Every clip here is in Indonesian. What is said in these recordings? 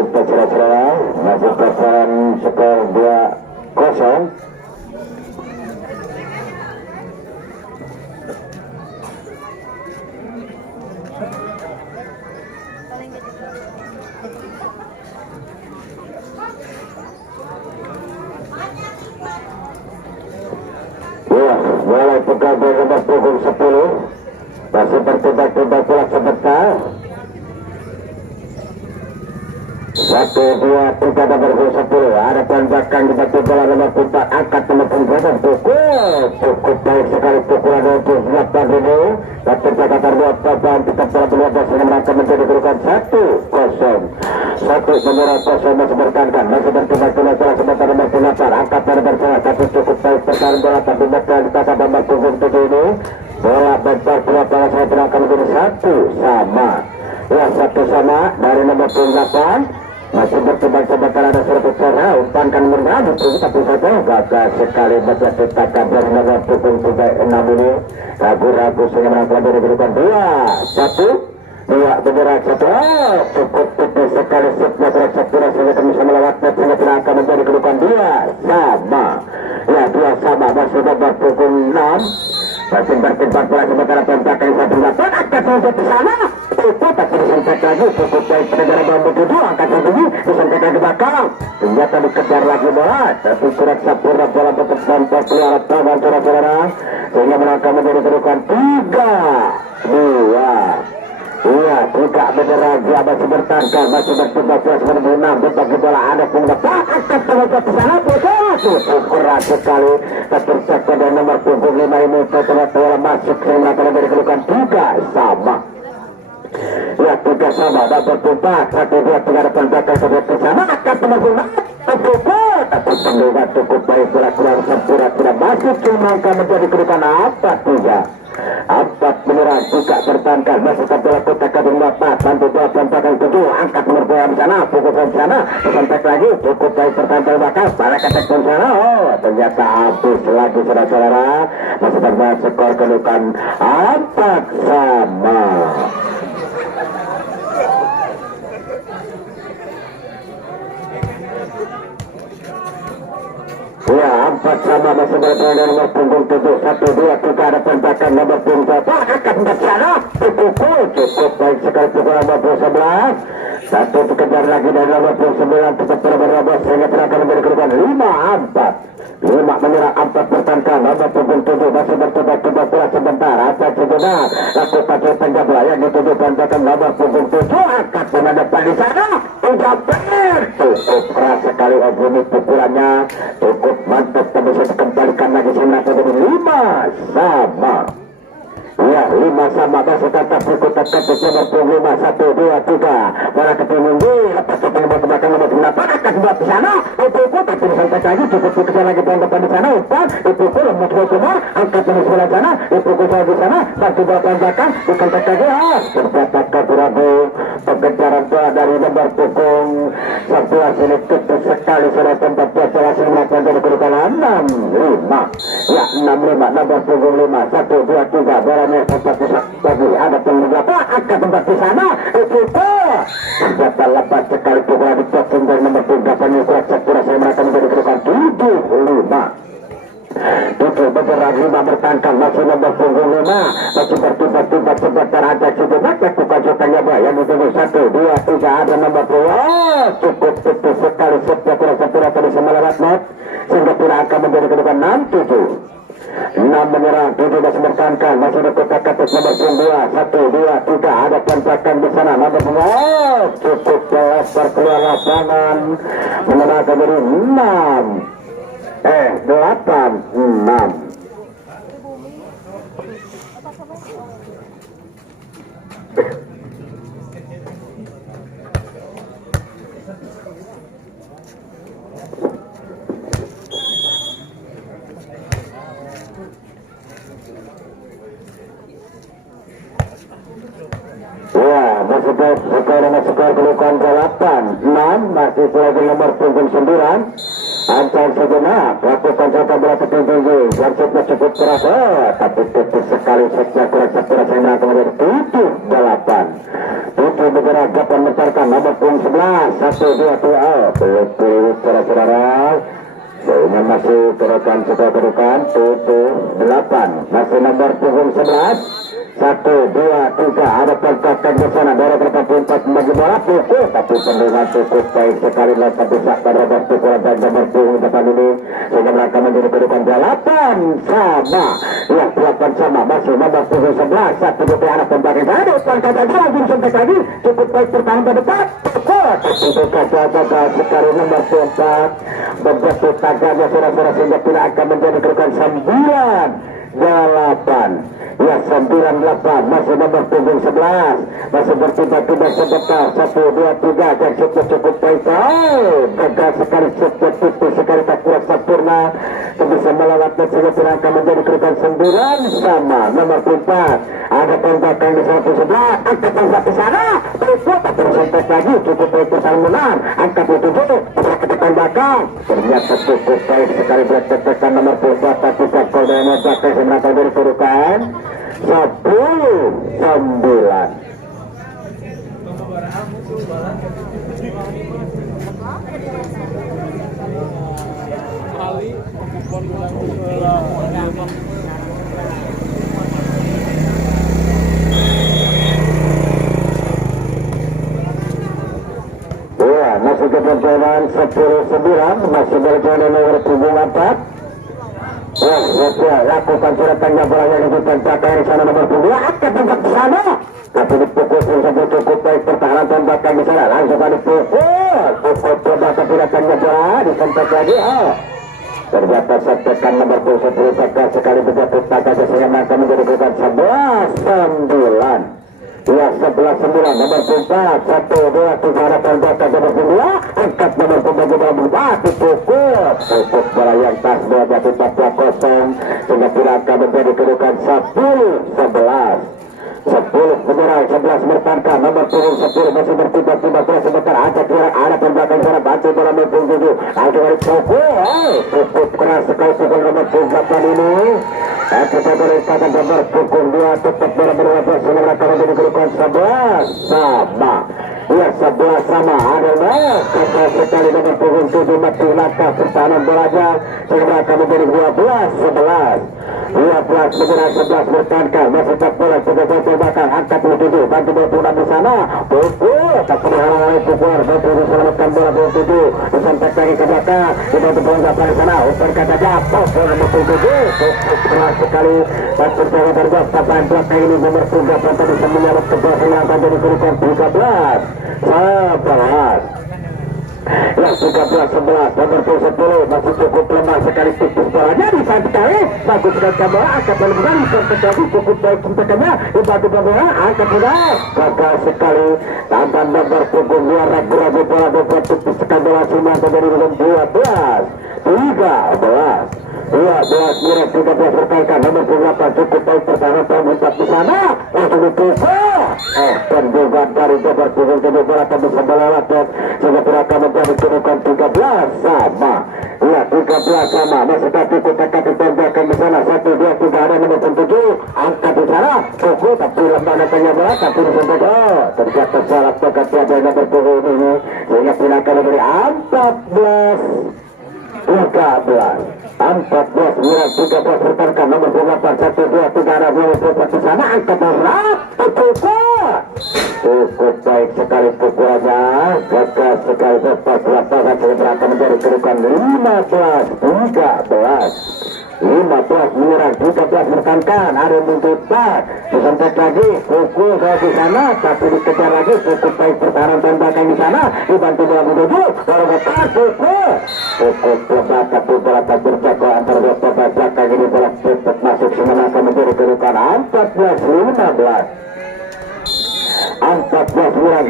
kita cerah-cerah masih pasangan skor 2-0. Ya, mulai pegawai nomor punggung 10 masih bertindak-tindak pula sebentar. 1-2-3 nomor 10. Ada pelbakan di batu bola nomor 4. Angkat nomor 4. Cukup baik sekali pukulan untuk 8 ini. Satu perkataan 2 papan. Kita telah berlihat dengan mereka menjadi kedudukan 1-0. 1 menyerah 0 masih bertahankan. Masih bertindak-tindak pula sebentar nomor 8. Angkat nomor 1. Tapi cukup baik pertahanan bola. Tapi mereka ditangkap nomor punggung 7 ini. Bola bentar pula bola saya akan menjadi 1 sama. Ya, 1 sama dari nomor 8. Masih berkembang sebentar ada suatu cara umpankan mengambil tapi saja gagal sekali baca tetakan dari nomor punggung 6 ini ragu-ragu sehingga menangkap dari kedudukan 2-1 bergerak 1 cukup tipis sekali setnya kira-kira sehingga bisa melewatnya sehingga tidak akan menjadi kedudukan 2 sama. Ya, 2 sama masih nomor punggung 6 masih berkembang pula sebentar tembakan 1-8 akan masuk ke sana tapi disampai lagi cukup baik penegara bambu kedua angkat tinggi disampai ke belakang ternyata dikejar lagi bola tapi kurang sempurna bola untuk sampai keluar tangan saudara sehingga menangkap menjadi kedudukan 3-2. Iya, tidak menyerang masih bertangkar, masih bertugas seperti menang, tetapi bola ada pun dapat angkat terhadap ke sana, cukup keras sekali, tercek dan nomor punggung 5 ini ternyata bola masuk sehingga menjadi kedudukan 3 sama. Ya, 3 sama, dan bertugas 1-2-3 depan belakang ke sana, angkat nomor 5, tapi penduga cukup baik bola kurang sempurna, tidak masuk cuma menjadi kedudukan 4-3. 4 menyerang juga bertahankan masih bola kotak ke 4 bantu bola pelan-pelan 7 angkat nomor bola di sana pukul ke sana sampai lagi cukup baik bertahan bakal pada ketek di sana ternyata habis lagi saudara-saudara masih berbuat skor kedudukan 4 sama. Ya, 4 sama masih berada nomor punggung 7 1-2-3 ada tembakan nomor punggung 7 akan ke sana pukul cukup baik sekali pukul nomor 11 satu dikejar lagi dari nomor 9 tetap berubah sehingga terakhir menjadi kedudukan 5-4 menyerang 4 bertangkap nomor punggung 7 masih bercoba-coba pula sebentar apa cedera lakukan penjab yang dituju tembakan nomor punggung 7 angkat dengan depan di sana cukup keras sekali bunyi pukulannya cukup mantap tapi bisa dikembalikan lagi sehingga menjadi 5 sama. Ya, 5 sama masih tetap berikut tetap nomor punggung 5 1-2-3 bola ke tinggi lepas ke belakang nomor 8 akan buat di sana dipukul tapi sampai lagi cukup dikejar lagi poin depan di sana umpan dipukul nomor 2 semua angkat nomor 9 sana dipukul saya di sana bantu bola belakang dikontak lagi terdapat kaburabu pengejaran bola dari nomor punggung 11 ini ketus sekali sudah tempat biasa langsung melakukan dari kedudukan 6-5 ya 6-5 nomor punggung 5 1-2-3 bola tempat pusat lagi ada pengguna angkat tempat di sana itu ternyata lepas sekali pukulan dipotong dari nomor 8 ini kurang sempurna saya mereka menjadi kedudukan 7-5 bergerak 5 bertangkap masih nomor punggung 5 masih bertiba-tiba sebentar ada cedera lakukan shootannya yang ditunggu 1-2-3 ada nomor 2 cukup tipis sekali setnya kurang sempurna tadi semelewat net sehingga tidak akan menjadi kedudukan 6-7 6 menyerang 7 masih bertangkap masih ada kotak atas nomor 2 1-2-3 ada tembakan di sana nomor 2 cukup lebar keluar lapangan mengenalkan dari 8-6 masih skor kedudukan 8-6 masih sebagai nomor punggung 9 ancang sejenak lakukan satu bola tinggi warsitnya cukup keras tapi tipis sekali setnya kurang sempurna sehingga menjadi 7-8 maju bergerak dapat mencarkan nomor punggung 11 1 2 3 peluk saudara-saudara. Sehingga masih kerekan kedudukan 7-8 masih nomor punggung 11 1 2 3 ada pergerakan di sana dari berapa 4 bagi bola pukul tapi pendengar cukup baik sekali lewat bisa pada pukul dan nomor punggung depan ini sehingga mereka menjadi kedudukan 8 sama ya 8 sama masih nomor punggung 11 1 2 arah pembagi ada pergerakan lagi sampai tadi cukup baik pertahanan ke depan pukul tapi bukan jaga sekali nomor 4 begitu taganya surat-surat sehingga tidak akan menjadi kedudukan 9-8 ya 9-8 masih nomor punggung 11 masih bertiba-tiba sebentar 1 2 3 dan cukup baik gagal sekali setiap tipis sekali tak kurang sempurna bisa melewatnya sehingga tidak akan menjadi kedudukan 9 sama nomor 4 ada tembakan di satu sebelah angkat tembak ke sana berikut terus sampai lagi cukup baik pertahanan angkat itu dulu tembakan ternyata cukup baik sekali bertekan nomor 4 tapi gol dan mencapai sebenarnya dari kedudukan 10-9 ya masih keperjalanan 10-9 masih berjalan nomor punggung 4 lakukan suratannya bola yang ditembakkan di sana nomor 2 akan tembak di sana tapi dipukul sampai cukup baik pertahanan tembakan di sana langsung ada pukul coba kepirakannya bola disempat lagi ternyata setekan nomor 10 tekan sekali berjatuh taga sehingga mereka menjadi kedudukan 11-9 ya 11-9 nomor 4 1 2 3 harapan baca nomor 2 angkat nomor 4 bola berubah dipukul bola yang tas bola jatuh taplak kosong sehingga tidak akan menjadi kedudukan 10-11 10 menyerang 11 bertangkap nomor 10 masih bertiba-tiba bola sebentar ada kira ada tembakan sana bantu bola nomor 7 langsung dari pukul keras sekali pukul nomor 8 ini kita berikan nomor pukul 2 tetap bola berubah sehingga mereka menjadi kedudukan 11 sama ya 11 sama adalah kata sekali nomor punggung 7 mati langkah pertahanan bolanya sehingga mereka menjadi 12-11 menyerang 11 bertangkap masih tak bola coba tembakan angkat 7 bantu bola di sana pukul tak pernah pukul bantu diselamatkan bola 7 disampai lagi ke belakang dibantu bola di sana umpan kata jatuh bola nomor 7 pukul keras sekali bantu bola terjatuh sampai belakang ini nomor 3 tadi menyalip ke bawah yang akan jadi kedudukan 13-11 yang 13-11 nomor 10 masih cukup lemah sekali tipis bolanya di saat sekali bagus sekali bola angkat bola bukan terjadi cukup baik tembakannya dibantu bola angkat bola gagal sekali tanpa nomor punggung 2 ragu-ragu bola membuat tipis sekali bola cuma menjadi 12 mirip 13 berkaitan nomor 8 cukup baik pertahanan termuncak di sana langsung dipukul pendugaan dari nomor punggung 7 bola bisa melewatkan sehingga tidak akan menjadi kedudukan 13 sama ya 13 sama masih tapi kita tembakan di sana 1 2 3 ada nomor 7 angkat di sana pukul tapi lemah datangnya bola tapi disampaikan terjadi salah tekat pada nomor punggung ini sehingga tidak akan memberi 14 mirip 13 bertangkap nomor 8 1 2 3 ada nomor 4 di sana angkat berat cukup baik sekali pukulannya gagal sekali lepas lapangan sehingga akan menjadi kedudukan 15 menyerang 13 bertangkap ada muncul disempat lagi pukul di sana tapi dikejar lagi cukup baik pertahanan tembakan di sana dibantu bola menuju bola lepas pukul lepas tapi bola tak berjaga antara dua pemain belakang ini bola cepat masuk sehingga akan menjadi kedudukan 14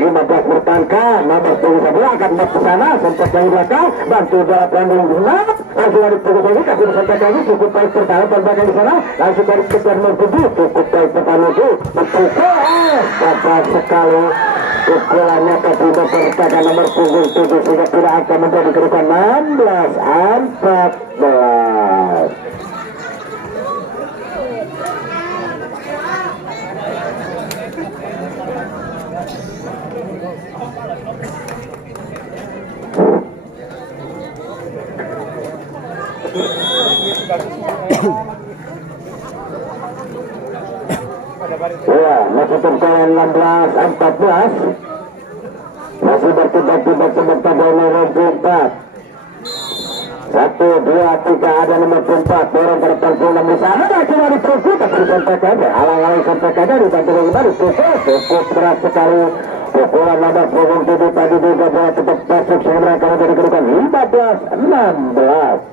15 bertangkap nomor 10 akan ke sana sempat dari belakang bantu bola pelanggung genap langsung dari pukul lagi kasih sempat lagi cukup baik pertahanan tembakan di sana langsung dari kejar nomor 7 cukup baik pertahanan itu pukul gagal sekali pukulannya ke tiba pertahanan nomor punggung 7 sehingga tidak akan menjadi kedudukan 16-14 Thank you. Ya, masih terkait 16-14. Masih bertimbang-timbang sebentar dari nomor 4. 1, 2, 3 ada nomor 4. Dorong ke depan pulang di sana. Cuma dipukul tapi sampai aja. Alang-alang sampai aja dibantu kembali. Cukup berat sekali. Pukulan nada punggung tubuh tadi juga bola tetap masuk sehingga mereka menjadi kedudukan 15-16.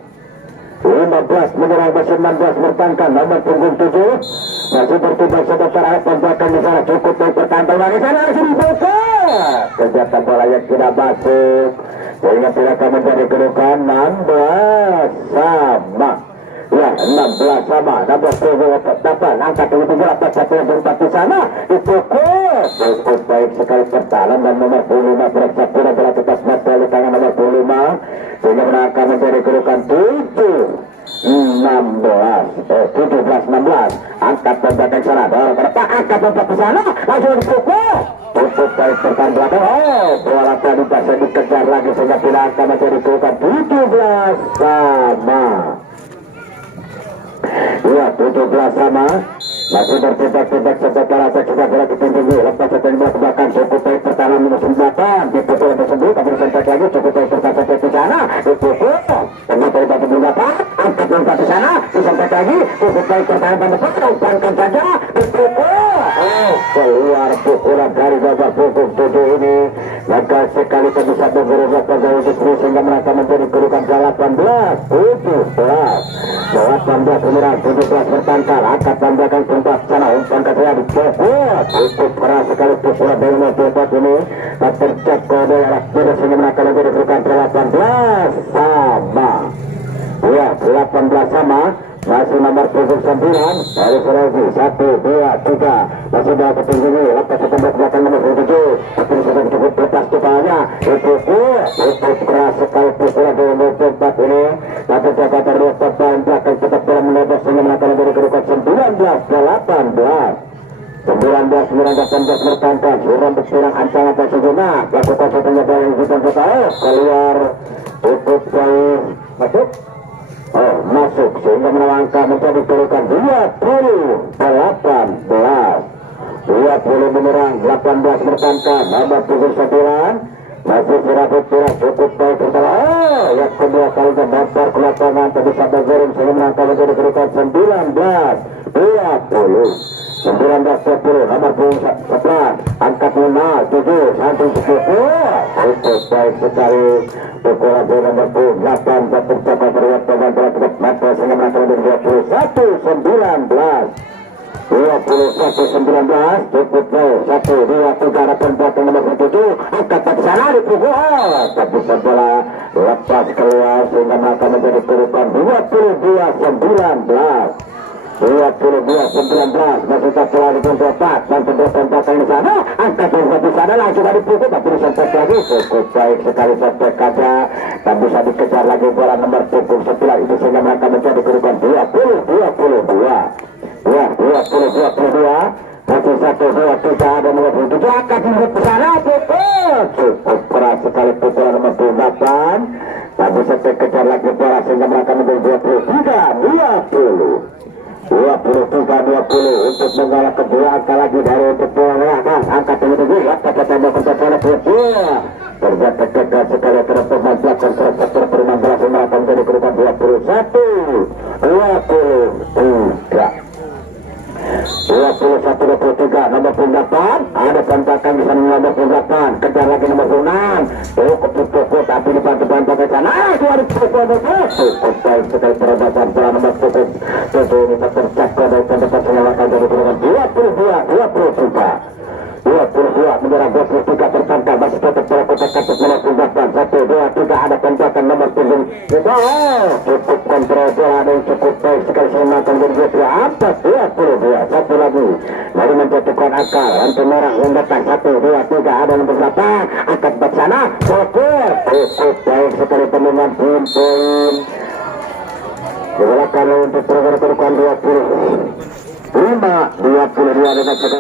15 menyerang masih 16 bertangkan nomor punggung 7 masih bertimbang sebentar arah pembakan di sana cukup baik bertantang di sana masih dibuka kegiatan bola yang tidak masuk sehingga tidak akan menjadi kedudukan 16 sama. Ya, 16 sama. 16 angkat dulu 3 di sana dipukul cukup baik sekali pertahanan dan nomor 25 bersatu dan bola tetas masuk oleh tangan nomor 25 sehingga akan menjadi kedudukan 17-16 angkat pembakan sana dorong ke depan angkat pembakan ke sana langsung dipukul cukup baik pertahanan belakang bola tadi bisa dikejar lagi sehingga tidak akan menjadi kedudukan 17 sama. Ya, 17 sama. Masih bertindak-tindak sebentar rasa juga bola ketinggi lepas setengah ke belakang cukup baik pertahanan nomor 9 dipukul tersebut tapi sampai lagi cukup baik pertahanan di sana dipukul tengah dari batu berapa angkat lompat di sana sampai lagi cukup baik pertahanan pada depan umpankan saja dipukul keluar pukulan dari babak punggung 7 ini maka sekali bisa berubah pada industri sehingga mereka menjadi kedudukan 18-17 kemudian 17 bertangkal angkat tambahan tempat sana umpan katanya dipukul cukup keras sekali pukulan dari nomor 4 ini tercap kode arah kiri sehingga mereka menjadi kedudukan 18 sama. Ya, 18 sama. Masih nomor 9 dari Sulawesi 1, 2, 3 masih bawa ketinggi lepas setembak belakang nomor 7 tapi sudah cukup lepas kepalanya dipukul cukup keras sekali pukulan dari nomor 4 ini tapi jaga terus terbang belakang cepat bola menerbang sehingga mereka menjadi kedudukan 19-18 bertangkap suram berserang ancaman sejumlah lakukan setengah bola yang hitam keluar cukup baik masuk sehingga melangkah menjadi kedudukan 20 menyerang 18 bertangkap nomor 9 masih diraput cukup baik yang kedua kali membakar ke lapangan tapi sampai goreng sehingga melangkah menjadi kedudukan 19-20 nomor 11 angkat 5 7 sampai 10 cukup baik sekali pukulan dari nomor 8 dan tercapai terlihat dengan bola tetap mata sehingga mereka menjadi 21-19 cukup baik 1, 2, 3 ada pembakan nomor 7 angkat ke sana dipukul tapi bola lepas keluar sehingga mereka menjadi kedudukan 22-19 masih tak keluar di tempat dan tembakan di sana angkat di sana langsung dipukul tapi disempat lagi cukup baik sekali sampai kaca dan bisa dikejar lagi bola nomor 9 itu sehingga mereka menjadi kedudukan 20-22 masih 1, 2, 3 ada nomor 7 angkat di sana pukul cukup keras sekali pukulan nomor 8 dan bisa dikejar lagi bola sehingga mereka menjadi 23-20 untuk mengalah kedua angka lagi dari untuk bola angkat ini pada tanda kepada pukul terjadi sekali terus belakang sektor perumahan bola akan menjadi kedudukan 21-23 nomor 8 ada tembakan di sana nomor 8 kejar lagi nomor 6 cukup tapi dibantu ke sana suara cukup baik sekali perobosan bola nomor 7 ini tercapai dari tembakan menyalakan dari kedudukan 22 menyerang 23 tertangkap masih tetap bola kotak kasus nomor 8 1, 2, 3 ada tembakan nomor 7 cukup kontrol bola dan cukup baik sekali sehingga menjadi 22 satu lagi dari menjatuhkan akal lampu merah yang datang 1, 2, 3 ada nomor 8 angkat ke sana cukup baik sekali pemenang poin diberikan untuk kedudukan 22 dengan